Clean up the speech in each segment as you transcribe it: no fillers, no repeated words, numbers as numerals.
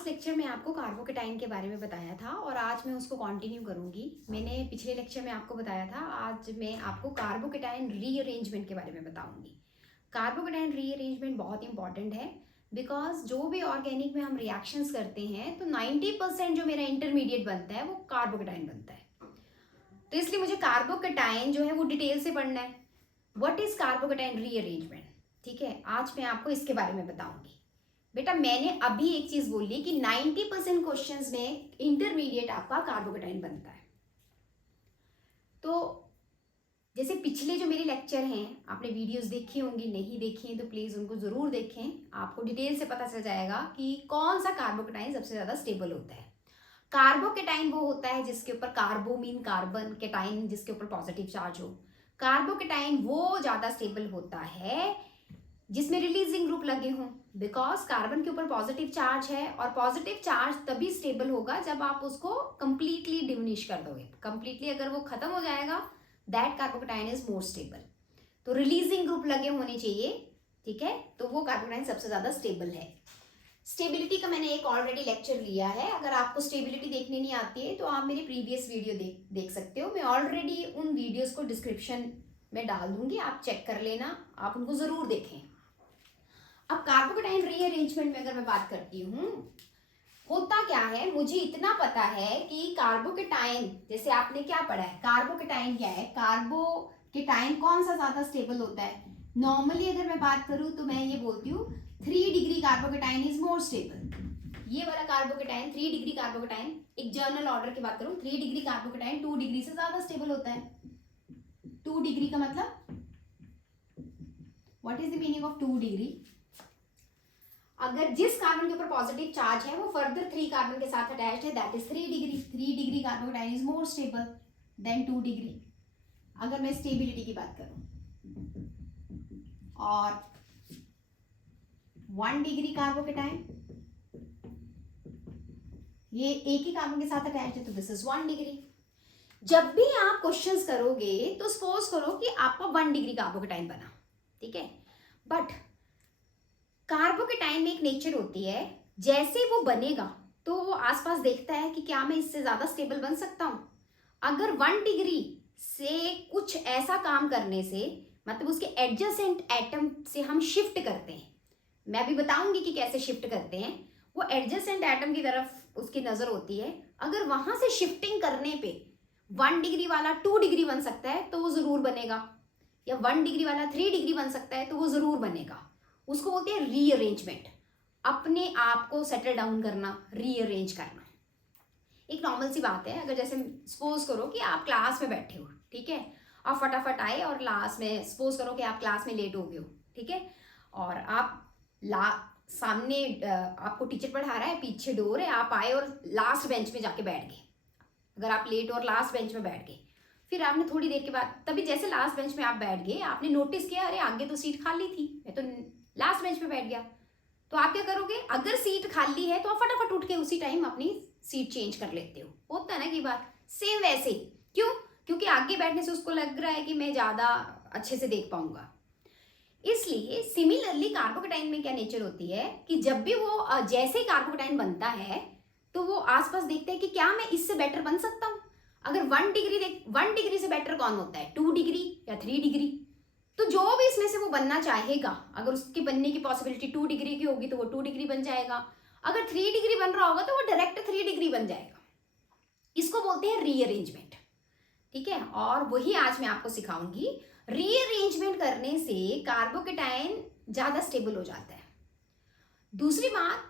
Last lecture में आपको carbocation के बारे में बताया था और आज मैं उसको कंटिन्यू करूंगी। मैंने पिछले लेक्चर में आपको बताया था, आज मैं आपको कार्बोकेटाइन रीअरेंजमेंट के बारे में बताऊंगी। कार्बोकेटाइन रीअरेंजमेंट बहुत इंपॉर्टेंट है बिकॉज जो भी ऑर्गेनिक में हम रिएक्शंस करते हैं तो 90% जो मेरा इंटरमीडिएट बनता है वो कार्बोकेटाइन बनता है। तो इसलिए मुझे कार्बोकेटाइन जो है वो डिटेल से पढ़ना है। व्हाट इज कार्बोकेटाइन रीअरेंजमेंट, ठीक है, आज मैं आपको इसके बारे में बताऊंगी। बेटा मैंने अभी एक चीज बोली कि 90% क्वेश्चंस में इंटरमीडिएट आपका कार्बोकेटाइन बनता है। तो जैसे पिछले जो मेरे लेक्चर हैं आपने वीडियोस देखी होंगी, नहीं देखी हैं तो प्लीज उनको जरूर देखें, आपको डिटेल से पता चल जाएगा कि कौन सा कार्बोकेटाइन सबसे ज्यादा स्टेबल होता है। कार्बोकेटाइन वो होता है जिसके ऊपर कार्बो मीन कार्बन, केटाइन जिसके ऊपर पॉजिटिव चार्ज हो। कार्बोकेटाइन वो ज्यादा स्टेबल होता है जिसमें रिलीजिंग ग्रुप लगे हों, बिकॉज कार्बन के ऊपर पॉजिटिव चार्ज है और पॉजिटिव चार्ज तभी स्टेबल होगा जब आप उसको कंप्लीटली डिमिनिश कर दोगे। कंप्लीटली अगर वो खत्म हो जाएगा that carbocation is more stable. तो रिलीजिंग ग्रुप लगे होने चाहिए, ठीक है, तो वो कार्बोकेटाइन सबसे ज्यादा स्टेबल है। स्टेबिलिटी का मैंने एक ऑलरेडी लेक्चर लिया है, अगर आपको स्टेबिलिटी देखने नहीं आती है तो आप मेरी प्रीवियस वीडियो देख सकते हो। मैं ऑलरेडी उन वीडियोस को डिस्क्रिप्शन में डाल दूंगी, आप चेक कर लेना, आप उनको जरूर देखें। अब कार्बोकेटाइन रीअरेंजमेंट में अगर मैं बात करती हूँ, होता क्या है, मुझे इतना पता है कि कार्बोकेटाइन, जैसे आपने क्या पढ़ा है, कार्बोकेटाइन क्या है, कार्बोकेटाइन कौन सा ज्यादा स्टेबल होता है। नॉर्मली अगर मैं बात करूं तो मैं ये बोलती हूँ 3 degree carbocation is more stable. ये वाला कार्बोकेटाइन 3 डिग्री कार्बोकेटाइन, एक जर्नल ऑर्डर की बात करूं, 3 डिग्री कार्बोकेटाइन 2 डिग्री से ज्यादा स्टेबल होता है। 2 डिग्री का मतलब what is the meaning of 2 degree, अगर जिस कार्बन के ऊपर पॉजिटिव चार्ज है वो फर्दर 3 कार्बन के साथ अटैच्ड है, that is 3 degree. 3 degree carbocation is more stable then 2 degree. अगर मैं स्टेबिलिटी की बात करूं, और 1 डिग्री कार्बोकेटाइन, ये एक ही कार्बन के साथ अटैच्ड है तो दिस इज 1 डिग्री। जब भी आप क्वेश्चंस करोगे तो सपोज करो कि आपका 1 डिग्री कार्बोकेटाइन बना, ठीक है, बट कार्बोकेटाइन में एक नेचर होती है, जैसे वो बनेगा तो वो आसपास देखता है कि क्या मैं इससे ज्यादा स्टेबल बन सकता हूं। अगर 1 डिग्री से कुछ ऐसा काम करने से, मतलब उसके एडजेसेंट एटम से हम शिफ्ट करते हैं, मैं अभी बताऊंगी कि कैसे शिफ्ट करते हैं, वो एडजेसेंट एटम की तरफ उसकी नजर होती है, अगर वहां से शिफ्टिंग करने पे 1 डिग्री वाला 2 डिग्री बन सकता है तो वो जरूर बनेगा, या 1 डिग्री वाला 3 डिग्री बन सकता है तो वो जरूर बनेगा। उसको बोलते हैं रीअरेंजमेंट, अपने आप को सेटल डाउन करना, रीअरेंज करना। एक नॉर्मल सी बात है, अगर जैसे सपोज करो कि आप क्लास में बैठे हो, ठीक है, और फटाफट आए और लास्ट में सपोज करो कि आप क्लास में लेट हो गए हो, ठीक है, और आप सामने आपको टीचर पढ़ा रहा है, पीछे डोर है, आप आए और लास्ट बेंच में जाके बैठ गए। अगर आप लेट और लास्ट बेंच में बैठ गए, फिर आपने थोड़ी देर के बाद, तभी जैसे लास्ट बेंच में आप बैठ गए, आपने नोटिस किया अरे आगे तो सीट खाली थी, मैं तो लास्ट बेंच पे बैठ गया, तो आप क्या करोगे, अगर सीट खाली है तो आप फटाफट उठ के उसी टाइम अपनी सीट चेंज कर लेते हो। होता है ना कि बात सेम वैसे, क्यों, क्योंकि आगे बैठने से उसको लग रहा है कि मैं ज्यादा अच्छे से देख पाऊंगा। इसलिए सिमिलरली कार्बोकेटाइन में क्या नेचर होती है कि जब भी वो जैसे ही कार्बोकेटाइन बनता है तो वो आसपास देखते हैं कि क्या मैं इससे बेटर बन सकता हूं। अगर 1 डिग्री से बेटर कौन होता है, 2 डिग्री या 3 डिग्री, तो जो भी इसमें से वो बनना चाहेगा, अगर उसके बनने की पॉसिबिलिटी 2 डिग्री की होगी तो वो 2 डिग्री बन जाएगा, अगर 3 डिग्री बन रहा होगा तो वो डायरेक्ट 3 डिग्री बन जाएगा। इसको बोलते हैं रीअरेंजमेंट, ठीक है, और वही आज मैं आपको सिखाऊंगी। रीअरेंजमेंट करने से कार्बोकेटाइन ज्यादा स्टेबल हो जाता है। दूसरी बात,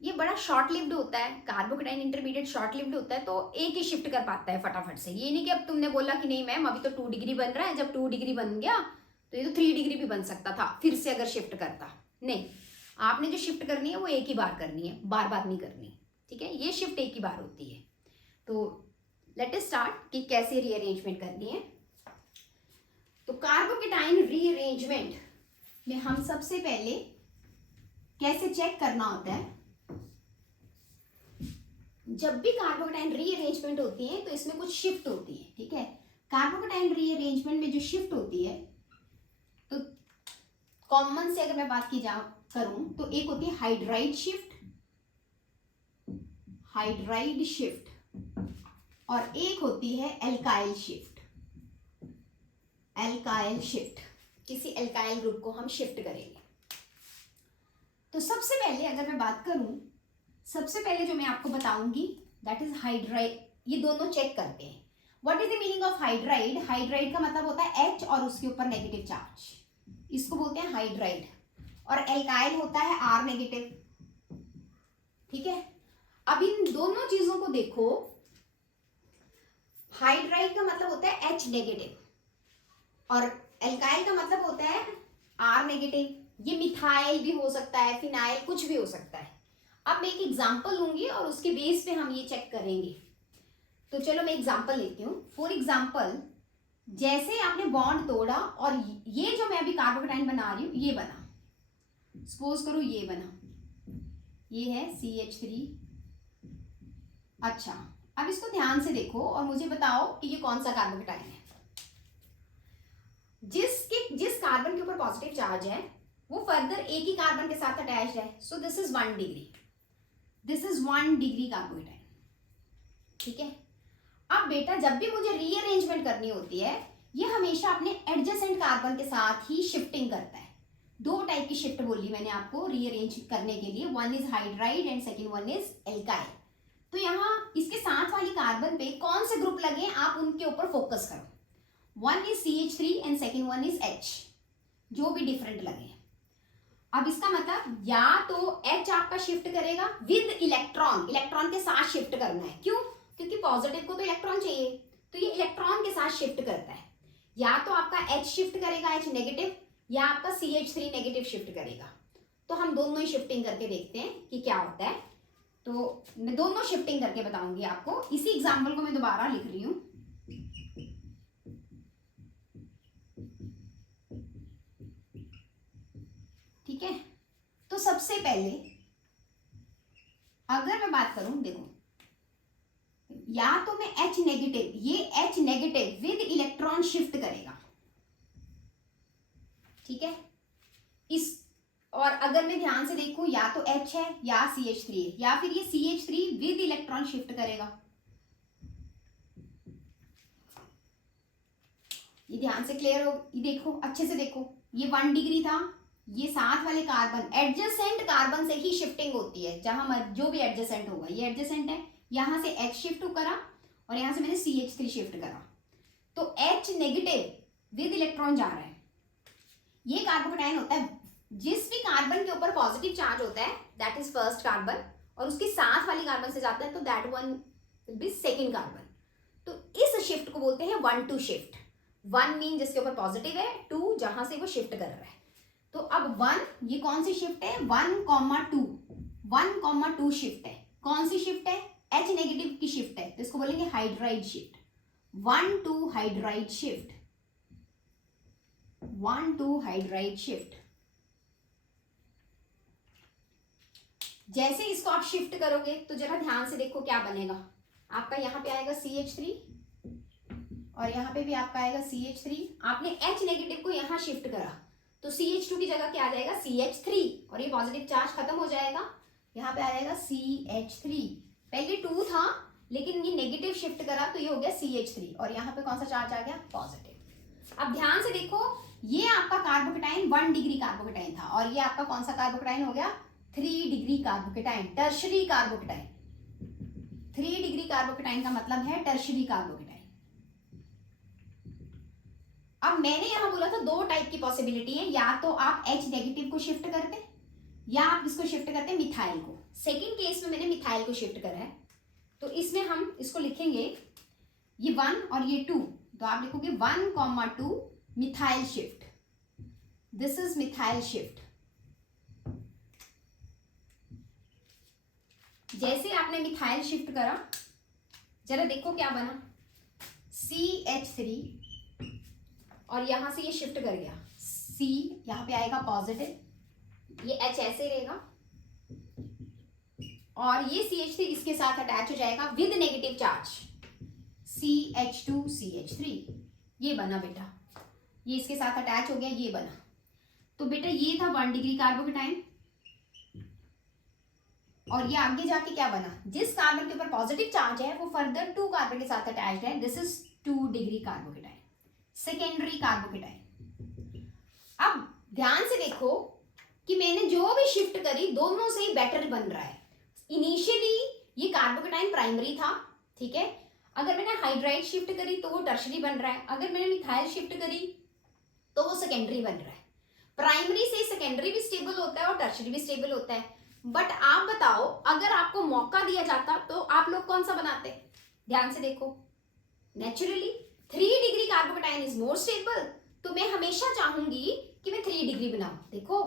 ये बड़ा शॉर्ट लिव्ड होता है, कार्बोकेटाइन इंटरमीडिएट शॉर्ट लिव्ड होता है, तो एक ही शिफ्ट कर पाता है फटाफट से। ये नहीं कि अब तुमने बोला कि नहीं मैम अभी तो 2 डिग्री बन रहा है, जब 2 डिग्री बन गया तो ये तो 3 डिग्री भी बन सकता था फिर से अगर शिफ्ट करता, नहीं, आपने जो शिफ्ट करनी है वो एक ही बार करनी है, बार बार नहीं करनी, ठीक है, ये शिफ्ट एक ही बार होती है। तो लेट अस स्टार्ट कि कैसे रीअरेंजमेंट करनी है। तो कार्बोकेटाइन रीअरेंजमेंट में हम सबसे पहले कैसे चेक करना होता है, जब भी कार्बोकेटाइन रीअरेंजमेंट होती है तो इसमें कुछ शिफ्ट होती है, ठीक है। कार्बोकेटाइन रीअरेंजमेंट में जो शिफ्ट होती है, तो कॉमन से अगर मैं बात की करूं तो एक होती है हाइड्राइड शिफ्ट, हाइड्राइड शिफ्ट, और एक होती है एल्काइल शिफ्ट। एल्काइल शिफ्ट, किसी एल्काइल ग्रुप को हम शिफ्ट करेंगे। तो सबसे पहले अगर मैं बात करूं, सबसे पहले जो मैं आपको बताऊंगी दैट इज हाइड्राइड। ये दोनों चेक करते हैं। What is the meaning of hydride? Hydride का मतलब होता है H और उसके ऊपर नेगेटिव चार्ज, इसको बोलते हैं हाइड्राइड। और एल्काइल होता है R नेगेटिव। ठीक है, अब इन दोनों चीजों को देखो। हाइड्राइड का मतलब होता है H नेगेटिव और एल्काइल का मतलब होता है R नेगेटिव। ये मिथाइल भी हो सकता है, फिनाइल, कुछ भी हो सकता है। अब मैं एक एग्जांपल लूंगी और उसके बेस पे हम ये चेक करेंगे। तो चलो मैं एग्जांपल लेती हूँ। फॉर एग्जांपल, जैसे आपने बॉन्ड तोड़ा और ये जो मैं अभी कार्बोकेटाइन बना रही हूँ ये बना, सपोज करो ये बना, ये है CH3। अच्छा, अब इसको ध्यान से देखो और मुझे बताओ कि ये कौन सा कार्बोकेटाइन है। जिस कार्बन के ऊपर पॉजिटिव चार्ज है वो फर्दर एक ही कार्बन के साथ अटैच्ड है। So this is 1 degree, this is 1 degree carbocation. ठीक है, अब बेटा जब भी मुझे रीअरेंजमेंट करनी होती है, ये हमेशा अपने एडजेसेंट कार्बन के साथ ही शिफ्टिंग करता है। दो टाइप की शिफ्ट बोली मैंने आपको रीअरेंज करने के लिए, one is hydride and second one is alkyl. तो यहाँ इसके साथ वाली कार्बन पे कौन से ग्रुप लगे आप उनके ऊपर फोकस करो। One is CH3 and second one is H, जो भी डिफरेंट लगे। अब इसका मतलब या तो H आपका शिफ्ट करेगा विद इलेक्ट्रॉन, इलेक्ट्रॉन के साथ शिफ्ट करना है। क्यों? क्योंकि पॉजिटिव को तो इलेक्ट्रॉन चाहिए, तो ये इलेक्ट्रॉन के साथ शिफ्ट करता है। या तो आपका H शिफ्ट करेगा, H नेगेटिव, या आपका CH3 नेगेटिव शिफ्ट करेगा। तो हम दोनों ही शिफ्टिंग करके देखते हैं कि क्या होता है। तो मैं दोनों शिफ्टिंग करके बताऊंगी आपको। इसी एग्जाम्पल को मैं दोबारा लिख रही हूं। ठीक है, तो सबसे पहले अगर मैं बात करूं, देखो या तो मैं H नेगेटिव, ये H negative with electron shift करेगा। ठीक है, इस और अगर मैं ध्यान से देखूं, या तो H है या CH3 है, या फिर ये CH3 विद इलेक्ट्रॉन शिफ्ट करेगा। ये ध्यान से क्लियर हो, ये देखो अच्छे से देखो, ये 1 डिग्री था, ये साथ वाले कार्बन एडजेसेंट कार्बन से ही शिफ्टिंग होती है। जहां जो भी एडजेसेंट होगा, ये एडजेसेंट है, यहां से H शिफ्ट करा और यहां से मैंने CH3 शिफ्ट करा, तो H नेगेटिव विद इलेक्ट्रॉन जा रहा है। ये कार्बोकेटाइन होता है। जिस भी कार्बन के ऊपर पॉजिटिव चार्ज होता है दैट इज फर्स्ट कार्बन, और उसके साथ वाली कार्बन से जाता है तो that one will be second carbon. तो इस शिफ्ट को बोलते हैं 1-2 शिफ्ट। 1 मीन जिसके ऊपर पॉजिटिव है, 2 जहां से वो शिफ्ट कर रहा है। तो अब 1, ये कौन सी शिफ्ट है? 1,2, 1,2 शिफ्ट है। कौन सी शिफ्ट है? H नेगेटिव की शिफ्ट है, तो इसको बोलेंगे hydride shift. 1-2 hydride shift, 1-2 hydride shift. जैसे इसको आप शिफ्ट करोगे तो जरा ध्यान से देखो क्या बनेगा। आपका यहाँ पे आएगा CH3 और यहाँ पे भी आपका आएगा CH3। आपने H नेगेटिव को यहाँ शिफ्ट करा तो CH2 की जगह क्या आ जाएगा? CH3, और ये पॉजिटिव चार्ज खत्म हो जाएगा, यहाँ पे आ जाएगा CH3। पहले 2 था लेकिन ये नेगेटिव शिफ्ट करा तो ये हो गया CH3, और यहाँ पे कौन सा चार्ज आ गया? पॉजिटिव। अब ध्यान से देखो, ये आपका कार्बोकेटाइन 1 डिग्री कार्बोकेटाइन था, और ये आपका कौन सा कार्बोकेटाइन हो गया? 3 degree carbocation, tertiary carbocation. 3 degree carbocation का मतलब है टर्शरी कार्बोकेटाइन। अब मैंने यहां बोला था 2 टाइप की पॉसिबिलिटी है, या तो आप H नेगेटिव को शिफ्ट करते या आप इसको शिफ्ट करते मिथाइल को। सेकंड केस में मैंने मिथाइल को शिफ्ट करा है, तो इसमें हम इसको लिखेंगे ये 1 और ये 2, तो आप लिखोगे 1,2 methyl shift. This is methyl shift. जैसे आपने मिथाइल शिफ्ट करा, जरा देखो क्या बना, CH3, और यहां से ये शिफ्ट कर गया, C यहां पे आएगा पॉजिटिव, ये H ऐसे रहेगा, और ये CH3 इसके साथ अटैच हो जाएगा with negative charge, CH2 CH3। ये बना बेटा, ये इसके साथ अटैच हो गया, ये बना। तो बेटा ये था 1 डिग्री कार्बोकेटाइन, और ये आगे जाके क्या बना, जिस कार्बन के ऊपर पॉजिटिव चार्ज है वो फर्दर 2 कार्बन के साथ अटैच्ड है, this is 2 degree carbocation, secondary carbocation. अब ध्यान से देखो कि मैंने जो भी शिफ्ट करी दोनों से ही बेटर बन रहा है। इनिशियली ये कार्बोकेटाइन प्राइमरी था, ठीक है, अगर मैंने हाइड्राइड शिफ्ट करी तो वो टर्शरी बन रहा है, अगर मैंने मिथाइल शिफ्ट करी तो वो सेकेंडरी बन रहा है। प्राइमरी से सेकेंडरी भी स्टेबल होता है और टर्शरी भी स्टेबल होता है। बट आप बताओ, अगर आपको मौका दिया जाता तो आप लोग कौन सा बनाते? ध्यान से देखो, naturally 3 degree carbocation is more stable, तो मैं हमेशा चाहूंगी कि मैं 3 डिग्री बनाऊं। देखो,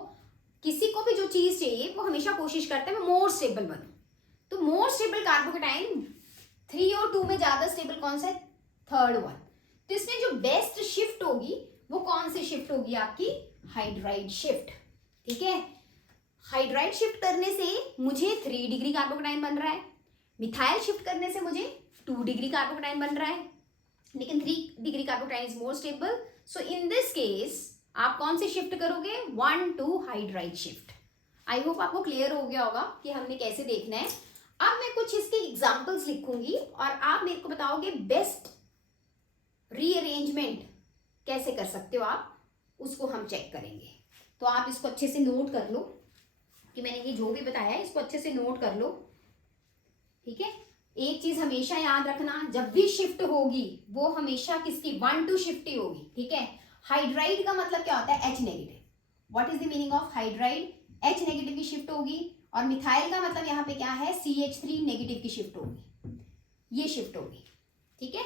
किसी को भी जो चीज चाहिए वो हमेशा कोशिश करता है मैं मोर स्टेबल बनूं, तो मोर स्टेबल कार्बोकेटाइन 3 और 2 में ज्यादा स्टेबल कौन सा है? Third one. तो इसमें जो बेस्ट शिफ्ट होगी वो कौन सी शिफ्ट होगी? आपकी हाइड्राइड शिफ्ट, ठीक है। हाइड्राइड शिफ्ट करने से मुझे 3 डिग्री कार्बोकेटाइन बन रहा है, मिथाइल शिफ्ट करने से मुझे 2 डिग्री कार्बोकेटाइन बन रहा है, लेकिन 3 degree carbocation is more stable. So in this case आप कौन से शिफ्ट करोगे? 1 to hydride shift. I hope आपको क्लियर हो गया होगा कि हमने कैसे देखना है। अब मैं कुछ इसके एग्जाम्पल्स लिखूंगी और आप मेरे को बताओगे बेस्ट रीअरेंजमेंट कैसे कर सकते हो आप, उसको हम चेक करेंगे। तो आप इसको अच्छे से नोट कर लो कि मैंने ये जो भी बताया है इसको अच्छे से नोट कर लो, ठीक है। एक चीज हमेशा याद रखना, जब भी शिफ्ट होगी वो हमेशा किसकी? 1 to शिफ्ट ही होगी, ठीक है। हाइड्राइड का मतलब क्या होता है? H negative. What is the meaning of hydride? H negative की शिफ्ट होगी, और मिथाइल का मतलब यहाँ पे क्या है? CH3 नेगेटिव की शिफ्ट होगी, ये शिफ्ट होगी, ठीक है।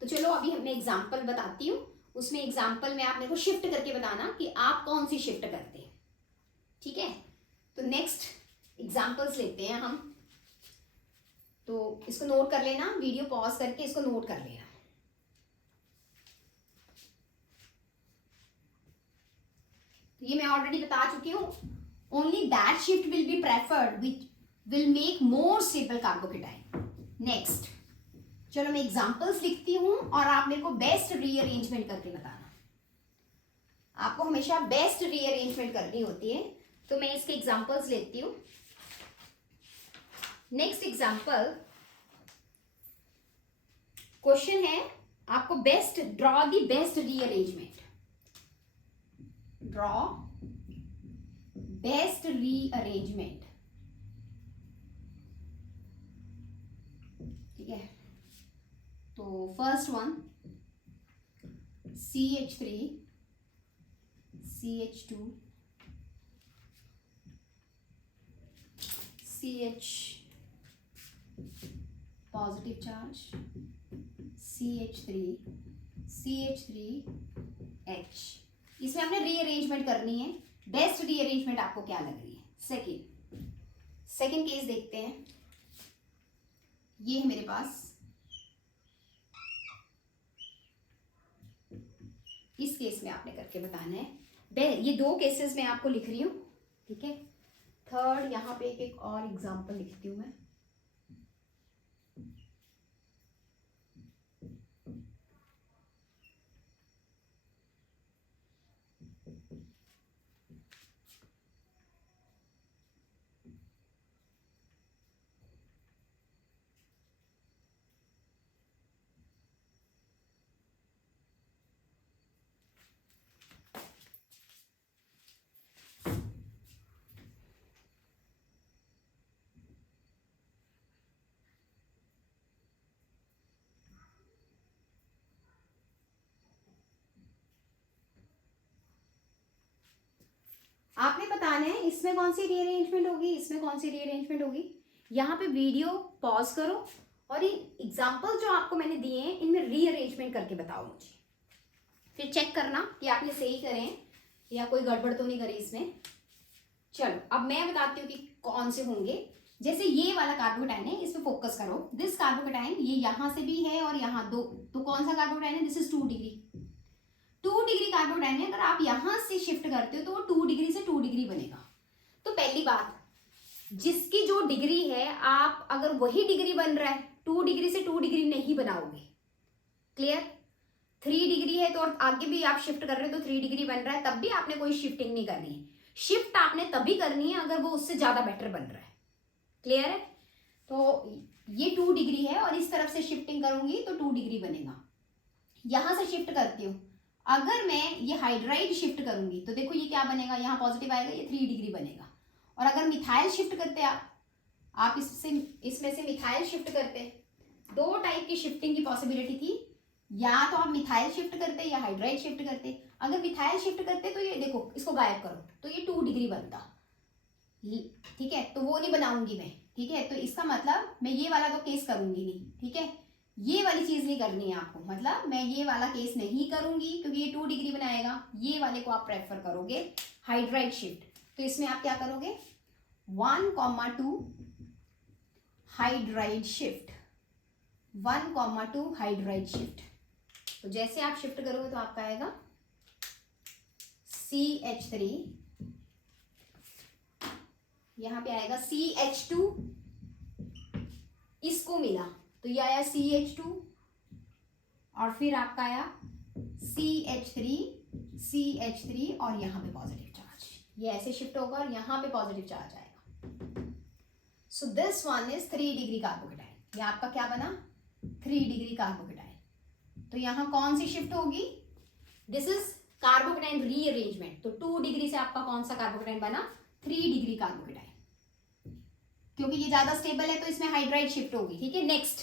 तो चलो अभी मैं एग्जाम्पल बताती हूँ, उसमें एग्जाम्पल में आप मेरे को शिफ्ट करके बताना कि आप कौन सी शिफ्ट करते हैं, ठीक है। तो नेक्स्ट एग्जाम्पल्स लेते हैं हम, तो इसको नोट कर लेना, वीडियो पॉज करके इसको नोट कर लेना। ये मैं ऑलरेडी बता चुकी हूँ, only that shift will be preferred which will make more stable carbocation. Next, चलो मैं एग्जांपल्स लिखती हूँ और आप मेरे को बेस्ट रीअरेंजमेंट करके बताना। आपको हमेशा बेस्ट रीअरेंजमेंट करनी होती है, तो मैं इसके एग्जांपल्स लेती हूँ। नेक्स्ट एग्जांपल, क्वेश्चन है आपको best draw the best rearrangement, draw best rearrangement, ठीक है। तो first one CH3 CH2 CH positive charge CH3 CH3H, इसमें आपने रीअरेंजमेंट करनी है। बेस्ट रीअरेंजमेंट आपको क्या लग रही है? सेकेंड केस देखते हैं। ये है मेरे पास, इस केस में आपने करके बताना है। ये 2 केसेस में आपको लिख रही हूँ, ठीक है। थर्ड यहाँ पे एक और एग्जांपल लिखती हूँ मैं। आपने बताना है इसमें कौन सी रीअरेंजमेंट होगी, इसमें कौन सी रीअरेंजमेंट होगी। यहाँ पे वीडियो पॉज करो और इन एग्जाम्पल जो आपको मैंने दिए हैं इनमें रीअरेंजमेंट करके बताओ मुझे, फिर चेक करना कि आपने सही करें या कोई गड़बड़ तो नहीं करी इसमें। चलो अब मैं बताती हूँ कि कौन से होंगे। जैसे ये वाला कार्बोकेटाइन है, इस पे फोकस करो। दिस कार्बोकेटाइन ये यहाँ से भी है और यहाँ दो, तो कौन सा कार्बोकेटाइन है? This is 2 degree, 2 degree carbocation है। अगर आप यहां से शिफ्ट करते हो तो वो 2 डिग्री से 2 डिग्री बनेगा। तो पहली बात, जिसकी जो डिग्री है, आप अगर वही डिग्री बन रहा है 2 डिग्री से 2 डिग्री नहीं बनाओगे। क्लियर? 3 डिग्री है तो आगे भी आप शिफ्ट कर रहे हो तो 3 डिग्री बन रहा है, तब भी आपने कोई शिफ्टिंग नहीं करनी है। शिफ्ट आपने तभी करनी है अगर वो उससे ज्यादा बेटर बन रहा है। क्लियर है? तो ये 2 डिग्री है और इस तरफ से शिफ्टिंग करूंगी तो 2 डिग्री बनेगा। यहां से शिफ्ट करती हूँ, अगर मैं ये हाइड्राइड शिफ्ट करूंगी तो देखो ये क्या बनेगा, यहाँ पॉजिटिव आएगा, ये 3 डिग्री बनेगा। और अगर मिथाइल शिफ्ट करते आप इसमें से मिथाइल शिफ्ट करते, 2 टाइप की शिफ्टिंग की पॉसिबिलिटी थी, या तो आप मिथाइल शिफ्ट करते या हाइड्राइड शिफ्ट करते। अगर मिथाइल शिफ्ट करते तो ये देखो, इसको गायब करो तो ये 2 डिग्री बनता, ठीक है, तो वो नहीं बनाऊंगी मैं, ठीक है। तो इसका मतलब मैं ये वाला तो केस करूंगी नहीं, ठीक है, ये वाली चीज नहीं करनी है आपको, मतलब मैं ये वाला केस नहीं करूंगी क्योंकि ये 2 डिग्री बनाएगा। ये वाले को आप प्रेफर करोगे हाइड्राइड शिफ्ट। तो इसमें आप क्या करोगे, 1,2 हाइड्राइड शिफ्ट, 1,2 हाइड्राइड शिफ्ट। तो जैसे आप शिफ्ट करोगे तो आपका आएगा CH3, यहां पे आएगा CH2, इसको मिला तो ये आया CH2, और फिर आपका आया CH3, CH3, और यहाँ पे पॉजिटिव चार्ज, ये ऐसे शिफ्ट होगा और यहाँ पे पॉजिटिव चार्ज आएगा। So this one is 3 degree carbocation, ये आपका क्या बना, 3 डिग्री कार्बोकेटाइन। तो यहाँ कौन सी शिफ्ट होगी, दिस इज कार्बोकेटाइन रीअरेंजमेंट। तो 2 डिग्री से आपका कौन सा कार्बोकेटाइन बना, 3 डिग्री कार्बोकेटाइन, क्योंकि ये ज्यादा स्टेबल है तो इसमें हाइड्राइड शिफ्ट होगी, ठीक है। Next,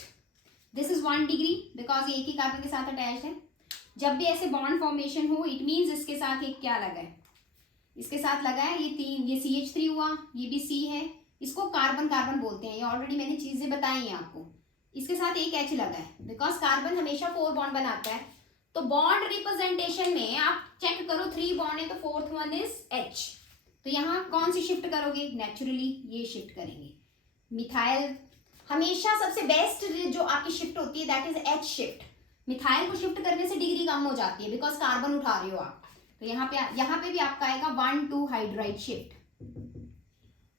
this is 1 degree, because एक ही कार्बन के साथ अटैच है। जब भी ऐसे बॉन्ड फॉर्मेशन हो, इट मीन्स इसके साथ एक क्या लगा है, इसके साथ लगा है ये 3, ये CH3 हुआ, ये भी C है, इसको कार्बन कार्बन बोलते हैं, ये ऑलरेडी मैंने चीजें बताई हैं आपको। इसके साथ एक H लगा है, बिकॉज कार्बन हमेशा 4 बॉन्ड बनाता है। तो बॉन्ड रिप्रेजेंटेशन में आप चेक करो, 3 बॉन्ड है तो 4th वन इज H। तो यहाँ कौन सी शिफ्ट करोगे, नेचुरली ये शिफ्ट करेंगे। मिथाइल हमेशा सबसे बेस्ट जो आपकी शिफ्ट होती है that is H shift. Methyl को शिफ्ट करने से डिग्री कम हो जाती है, बिकॉज कार्बन उठा रहे हो आप। तो यहाँ पे भी आपका आएगा 1,2 hydride shift,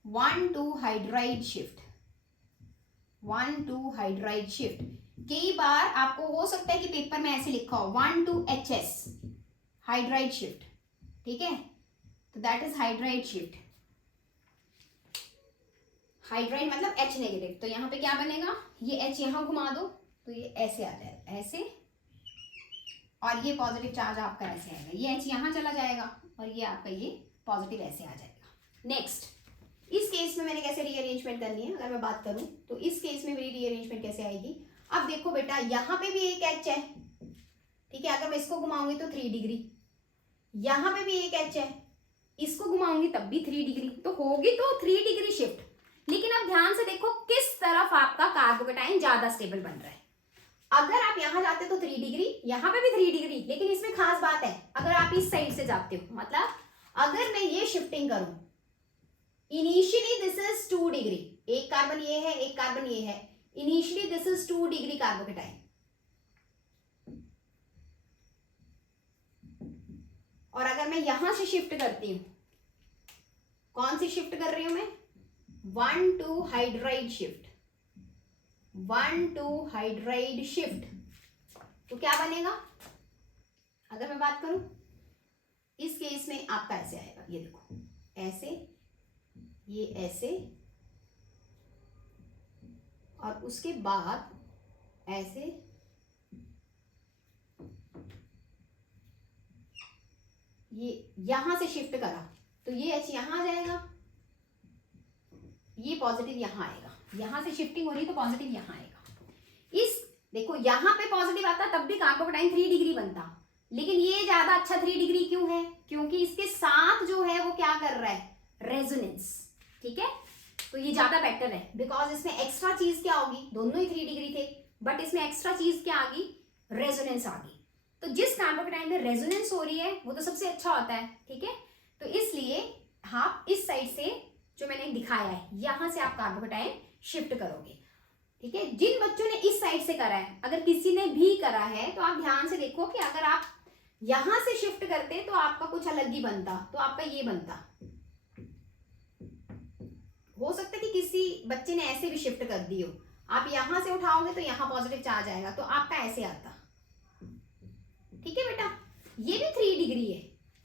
1,2 hydride shift, 1,2 hydride shift. कई बार आपको हो सकता है कि पेपर में ऐसे लिखा हो 1,2 HS हाइड्राइड शिफ्ट, ठीक है, तो that is hydride shift. Hydride मतलब H नेगेटिव। तो यहाँ पे क्या बनेगा, ये H यहाँ घुमा दो तो ये ऐसे आ जाएगा, ऐसे, और ये पॉजिटिव चार्ज आपका ऐसे आएगा, ये H यहाँ चला जाएगा और ये आपका ये पॉजिटिव ऐसे आ जाएगा। नेक्स्ट, इस केस में मैंने कैसे रीअरेंजमेंट करनी है, अगर मैं बात करूं तो इस केस में मेरी रीअरेंजमेंट कैसे आएगी। अब देखो बेटा, यहाँ पे भी एक H है, ठीक है, अगर मैं इसको घुमाऊंगी तो 3 डिग्री, यहाँ पे भी एक H है, इसको घुमाऊंगी तब भी 3 डिग्री, तो होगी तो 3 डिग्री शिफ्ट। लेकिन अब ध्यान से देखो किस तरफ आपका कार्बोकेटाइन ज्यादा स्टेबल बन रहा है। अगर आप यहां जाते तो 3 डिग्री, यहां पे भी 3 डिग्री, लेकिन इसमें खास बात है, अगर आप इस साइड से जाते हो, मतलब अगर मैं ये शिफ्टिंग करूं, इनिशियली दिस इज 2 डिग्री, एक कार्बन ये है, एक कार्बन ये है, initially this is 2 degree carbocation, और अगर मैं यहां से शिफ्ट करती हूं, कौन सी शिफ्ट कर रही हूं मैं, 1,2 हाइड्राइड शिफ्ट, 1,2 हाइड्राइड शिफ्ट, तो क्या बनेगा, अगर मैं बात करूं इस केस में आपका ऐसे आएगा, ये देखो ऐसे, ये ऐसे, और उसके बाद ऐसे, ये यहां से शिफ्ट करा तो ये H यहां आ जाएगा, ये पॉजिटिव यहां आएगा, यहां से शिफ्टिंग हो रही है तो पॉजिटिव यहां आएगा। इस देखो यहां पे पॉजिटिव आता तब भी कार्बोकेटाइन 3 डिग्री बनता, लेकिन ये ज्यादा अच्छा 3 डिग्री क्यों है, क्योंकि इसके साथ जो है वो क्या कर रहा है, रेजोनेंस, ठीक है, तो ये ज्यादा बेटर है, बिकॉज इसमें एक्स्ट्रा चीज क्या होगी, दोनों ही 3 डिग्री थे, बट इसमें एक्स्ट्रा चीज क्या आ गई, रेजोनेंस आ गई। तो जिस कार्बोकेटाइन में रेजोनेंस हो रही है वो तो सबसे अच्छा होता है, ठीक है। तो इसलिए आप इस साइड से जो मैंने दिखाया है यहां से आप कार्बोकेटाइन शिफ्ट करोगे, ठीक है। जिन बच्चों ने इस साइड से करा है, अगर किसी ने भी करा है तो आप ध्यान से देखो कि अगर आप यहां से शिफ्ट करते तो आपका कुछ अलग ही बनता, तो आपका ये बनता, हो सकता है कि किसी बच्चे ने ऐसे भी शिफ्ट कर दी हो, आप यहां से उठाओगे तो यहां पॉजिटिव चार्ज आएगा, तो आपका ऐसे आता, ठीक है बेटा। ये भी 3 डिग्री है,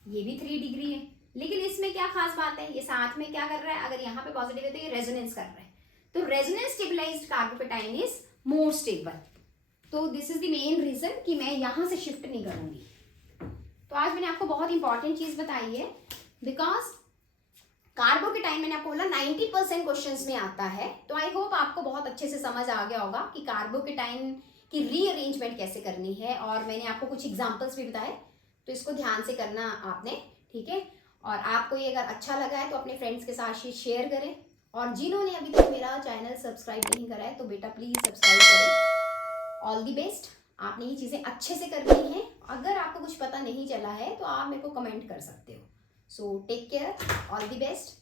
ये भी 3 डिग्री है, लेकिन इसमें क्या खास बात है, ये साथ में क्या कर रहा है, अगर यहाँ पे पॉजिटिव है तो ये रेजोनेंस कर रहा है, तो resonance stabilised carbocation is more stable. तो this is the main reason कि मैं यहां से शिफ्ट नहीं करूंगी। तो आज मैंने आपको बहुत इंपॉर्टेंट चीज बताई है, बिकॉज कार्बोकेटाइन मैंने आपको बोला 90% क्वेश्चंस में आता है। तो आई होप आपको बहुत अच्छे से समझ आ गया होगा कि कार्बोकेटाइन की रीअरेंजमेंट कैसे करनी है, और मैंने आपको कुछ एग्जांपल्स भी बताए, तो इसको ध्यान से करना आपने, ठीक है। और आपको ये अगर अच्छा लगा है तो अपने फ्रेंड्स के साथ शेयर करें, और जिन्होंने अभी तक मेरा चैनल सब्सक्राइब नहीं करा है तो बेटा प्लीज सब्सक्राइब करें। All the best. आपने ये चीजें अच्छे से करनी है। अगर आपको कुछ पता नहीं चला है तो आप मेरे को कमेंट कर सकते हो। So take care, all the best.